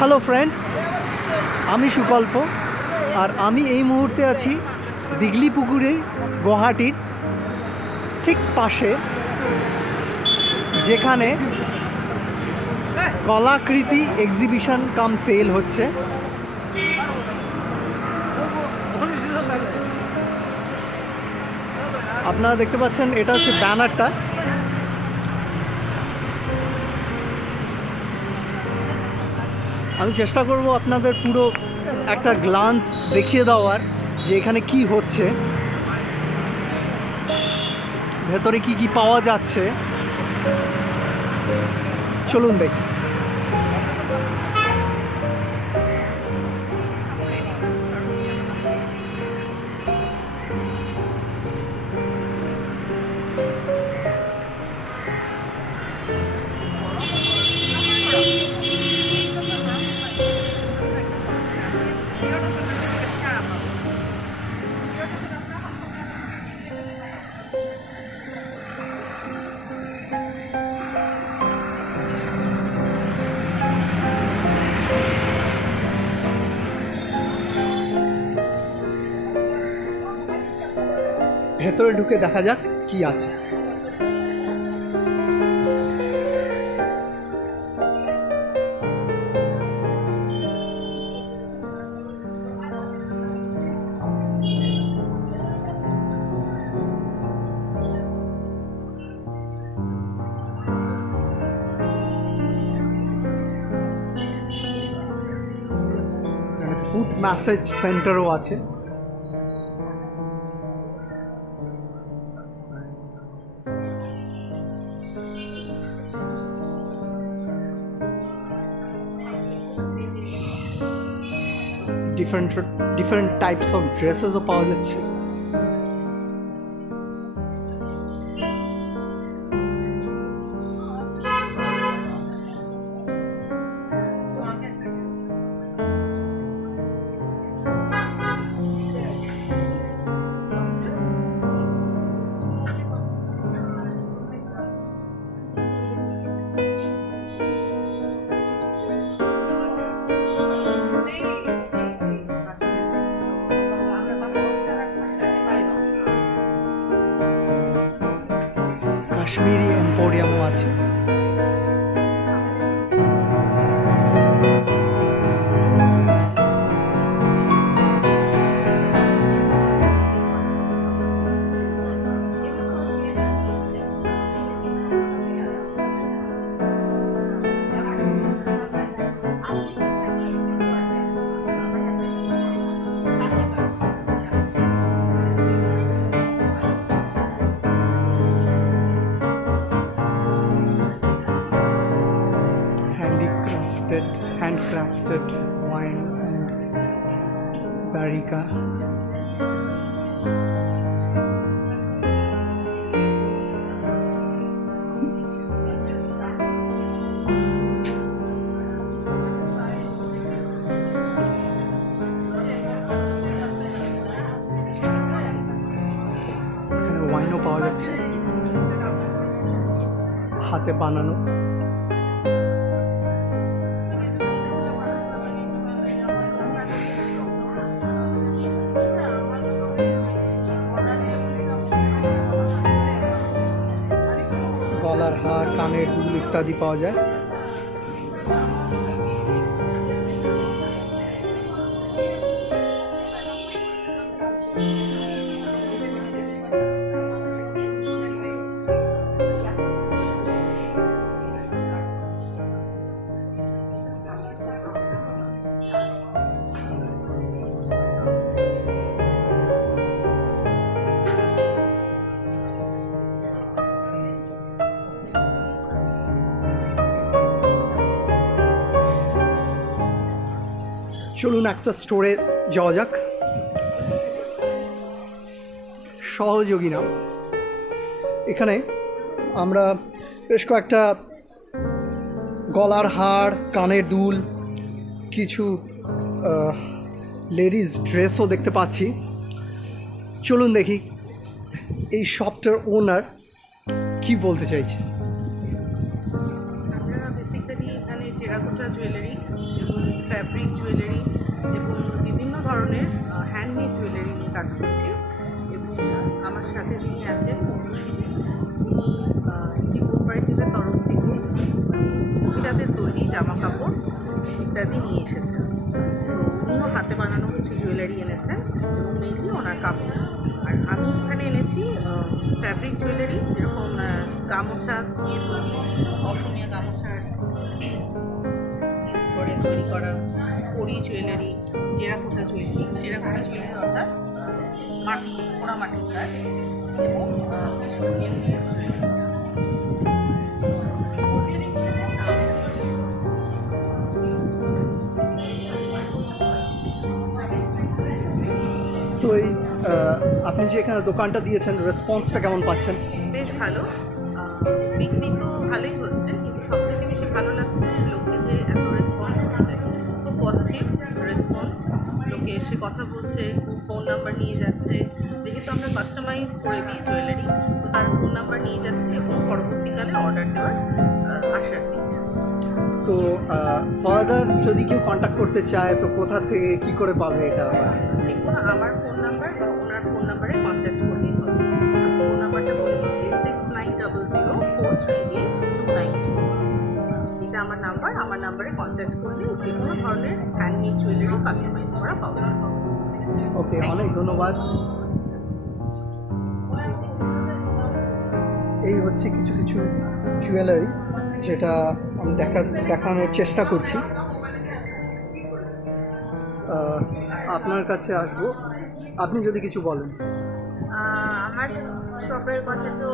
Hello friends, আমি সুকল্প আর আমি এই মুহূর্তে আছি দিঘলি পুকুরের গুয়াহাটির ঠিক পাশে, যেখানে কলাকৃতি এক্সিবিশন কাম সেল হচ্ছে। আপনারা দেখতে পাচ্ছেন, এটা হচ্ছে ব্যানারটা। আমি চেষ্টা করব আপনাদের পুরো একটা গ্লান্স দেখিয়ে দেওয়ার যে এখানে কি হচ্ছে, ভেতরে কি কি পাওয়া যাচ্ছে। চলুন দেখি। ভেতরে ঢুকে দেখা যাক কি আছে। ফুট ম্যাসাজ সেন্টারও আছে। different types of dresses ও পাওয়া যাচ্ছে। কাশ্মীরি এম্পোরিয়ামও আছে। handcrafted wine and Barica. ওয়াইনও পাওয়া যাচ্ছে, হাতে বানানো। গলার হার, কানের দুল ইত্যাদি পাওয়া যায়। চলুন একটা স্টোরে যাওয়া যাক। সহযোগিনা, এখানে আমরা বেশ কয়েকটা গলার হার, কানের দুল, কিছু লেডিস ড্রেসও দেখতে পাচ্ছি। চলুন দেখি এই শপটার ওনার কি বলতে চাইছে। আমরা বেসিক্যালি এখানে আমি টেরাকোটা জুয়েলারি এবং ফ্যাব্রিক জুয়েলারি এবং বিভিন্ন ধরনের হ্যান্ডমেড জুয়েলারি নিয়ে কাজ করছি। এবং আমার সাথে যিনি আছেন মধুশ্রী, উনি একটি কোঅপারেটিভের তরফ থেকে মহিলাদের তৈরি জামা কাপড় ইত্যাদি নিয়ে এসেছেন। তো উনিও হাতে বানানো কিছু জুয়েলারি এনেছেন এবং মেনলি ওনার কাপড়। আর আমি এখানে এনেছি ফ্যাব্রিক জুয়েলারি, যেরকম গামোছা দিয়ে তৈরি, অসমীয়া গামোছার ইউজ করে তৈরি করা কড়ি জুয়েলারি, টেরাকোটা জুয়েলারি অর্থাৎ মাটি, পোড়া মাটির কাজ, এবং কিছু এমডিএফ জুয়েলারি। তো এই আপনি যে এখানে দোকানটা দিয়েছেন, রেসপন্সটা কেমন পাচ্ছেন? বেশ ভালো, বিক্রি তো ভালোই হচ্ছে, কিন্তু সব থেকে বেশি ভালো লাগছে লোকে যে এত রেসপন্স হচ্ছে, খুব পজিটিভ রেসপন্স। লোকে এসে কথা বলছে, ফোন নাম্বার নিয়ে যাচ্ছে, যেহেতু আমরা কাস্টমাইজ করে দিই জুয়েলারি, তো তারা ফোন নাম্বার নিয়ে যাচ্ছে এবং পরবর্তীকালে অর্ডার দেওয়ার আশ্বাস দিচ্ছে। তো ফার্দার যদি কেউ কন্ট্যাক্ট করতে চায় তো কোথা থেকে কি করে পাবে এটা? যে কোনো আমার ফোন নাম্বার বা ওনার ফোন নাম্বারে কন্ট্যাক্ট করলেই হবে। আমি ফোন নাম্বারটা বলে দিচ্ছি 6900438292। এটা আমার নাম্বার। আমার নাম্বারে কন্ট্যাক্ট করলে যে কোনো ধরনের হ্যান্ডমেড জুয়েলারি কাস্টমাইজ করা পাওয়া যাবে। ওকে, অনেক ধন্যবাদ। এই হচ্ছে কিছু কিছু জুয়েলারি যেটা আমি দেখানোর চেষ্টা করছি। আপনার কাছে আসবো, আপনি যদি কিছু বলেন। আমার শপের কথা তো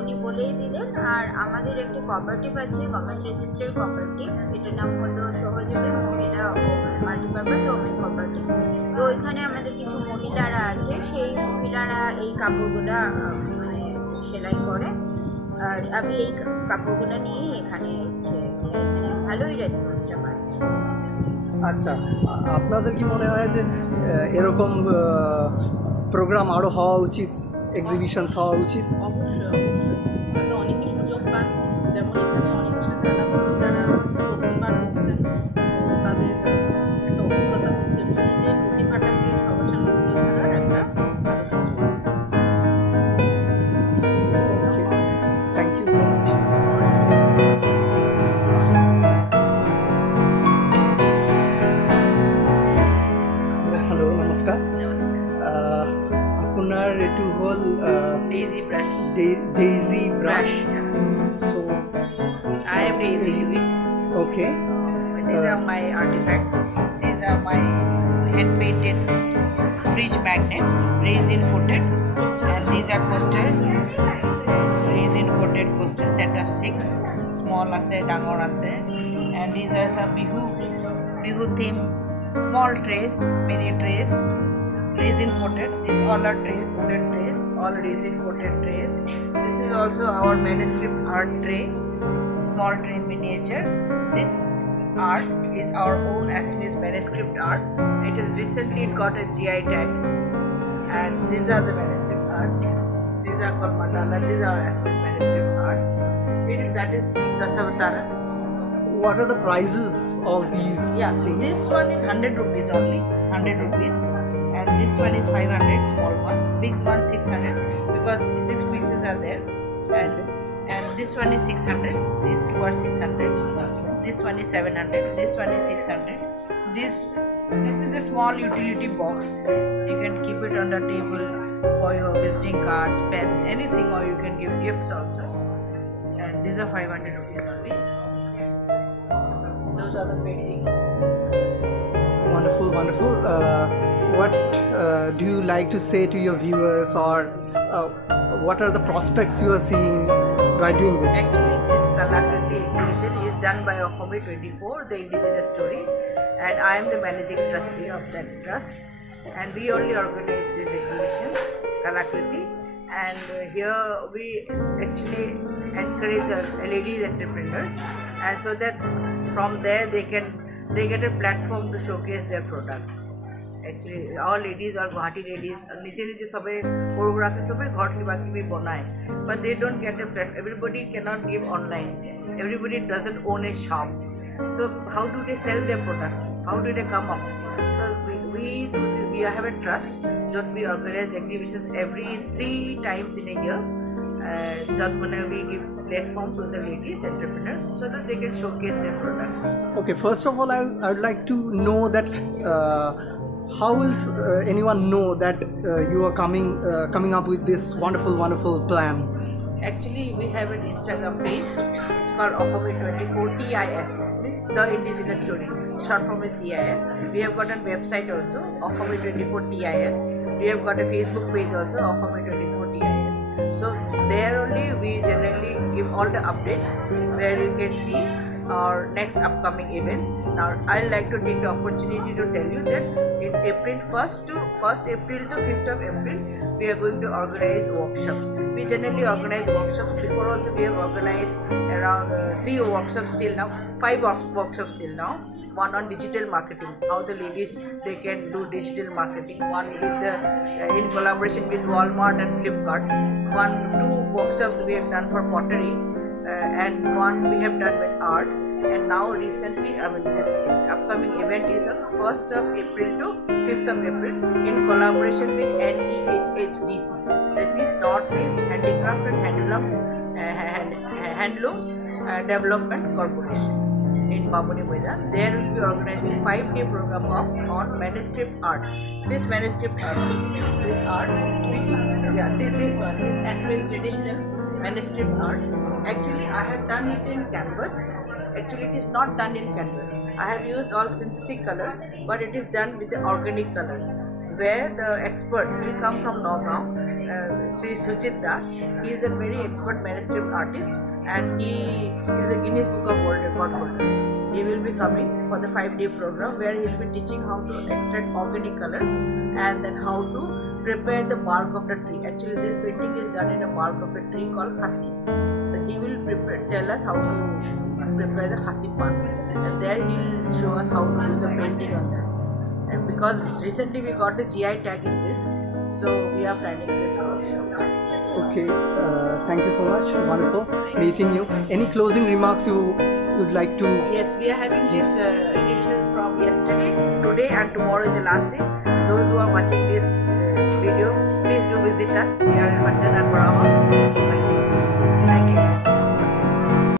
উনি বলেই দিলেন। আর আমাদের একটি কোঅপারেটিভ আছে, গভর্নমেন্ট রেজিস্টার্ড কোঅপারেটিভ, এটার নাম হলো সহযোগী মহিলা মাল্টিপারপাস ওমেন কোঅপারেটিভ। তো এখানে আমাদের কিছু মহিলারা আছে, সেই মহিলারা এই কাপড়গুলো মানে সেলাই করে। আর আমি এই কাপড়গুলো নিয়েই এখানে এসেছি, এখানে ভালোই রেসপন্সটা পাচ্ছি। আচ্ছা, আপনাদের কি মনে হয় যে এরকম প্রোগ্রাম আরও হওয়া উচিত, এক্সিবিশনস হওয়া উচিত? অবশ্যই হয়তো অনেকেই সুযোগ পান, যেমন এখানে অনেকের সাথে আলাপ হলো যারা প্রথমবার করছেন, তো তাদের একটা অভিজ্ঞতা হচ্ছে এবং নিজের প্রতিভাটাকে সবার সামনে তুলে ধরার একটা ভালো সুযোগ। Okay, thank you so much. Hello, নমস্কাৰ। আপোনাৰ এইটো হ'ল Daisy brush. Daisy brush. So, I am Daisy Lewis. okay. These are my artifacts. These are my hand-painted fridge magnets, resin coated, and these are coasters, resin coated coaster set of 6. Small ase, dangor ase, and these are some bihu theme small trays, mini trays, resin coated. These all are trays, wooden trays, all resin coated trays. This is also our manuscript art tray, small tray miniature. This art is our own Assamese manuscript art. It is recently got a GI tag, and these are the manuscript arts. These are called mandala. These are Assamese manuscript arts. That is Dasavatara. What are the prices of these things? This one is 100 rupees only, 100 rupees, and this one is 500, small one. Big one 600 because 6 pieces are there, and this one is 600. These two are 600. This one is 700. This one is 600. This is a small utility box. You can keep it on the table for your visiting cards, pen, anything, or you can give gifts also. And these are 500 rupees only. Those are the paintings. Wonderful, wonderful. What do you like to say to your viewers, or what are the prospects you are seeing by doing this? Actually, this Kalakriti exhibition is done by Ahome 24, the indigenous story, and I am the managing trustee of that trust. And we only organize these exhibitions, Kalakriti, and here we actually encourage ladies entrepreneurs, and so that from there they get a platform to showcase their products. Actually, all ladies or Guwahati ladies, nije sabai choreography sabai ghar ki baki bhi banaye, but they don't get a platform. Everybody cannot give online. Everybody doesn't own a shop. So how do they sell their products? How do they come up? So we have a trust that we organize exhibitions every 3 times in a year. That we give platform to the ladies entrepreneurs so that they can showcase their products. Okay, first of all, I would like to know that how will anyone know that you are coming up with this wonderful plan? Actually, we have an Instagram page. It's called Ohome24 TIS. Means the indigenous story. Short form is TIS. We have got a website also, Ohome24 TIS. We have got a Facebook page also, Ohome24 TIS. So there only we generally give all the updates where you can see our next upcoming events. Now I'd like to take the opportunity to tell you that in April 1st to 5th of April we are going to organize workshops. We generally organize workshops. Before also we have organized around 3 workshops till now, 5 workshops till now. One on digital marketing, how the ladies they can do digital marketing. One with the in collaboration with Walmart and Flipkart. 2 workshops we have done for pottery, and one we have done with art. And now recently, this upcoming event is on 1st of April to 5th of April in collaboration with NEHHDC. That is Northeast Handicraft and Handloom Development Corporation in Babuni Maidan. There will be organizing 5-day program on manuscript art. This manuscript art, this art, this one, this Assamese traditional manuscript art. Actually, I have done it in canvas. Actually, it is not done in canvas. I have used all synthetic colors, but it is done with the organic colors. Where the expert will come from Nagaon, Sri Sujit Das. He is a very expert manuscript artist, and he is a Guinness Book of World Record holder. He will be coming for the 5-day program where he will be teaching how to extract organic colors and then how to prepare the bark of the tree. Actually, this painting is done in a bark of a tree called khasi. He will tell us how to prepare the khasi bark, and there he will show us how to do the painting on that. And because recently we got the GI tag in this, so we are planning this workshop. Okay, thank you so much. Wonderful meeting you. Any closing remarks you would like to? Yes, we are having these exhibitions from yesterday, today, and tomorrow is the last day. Those who are watching this video, please do visit us. We are in London and Brahma.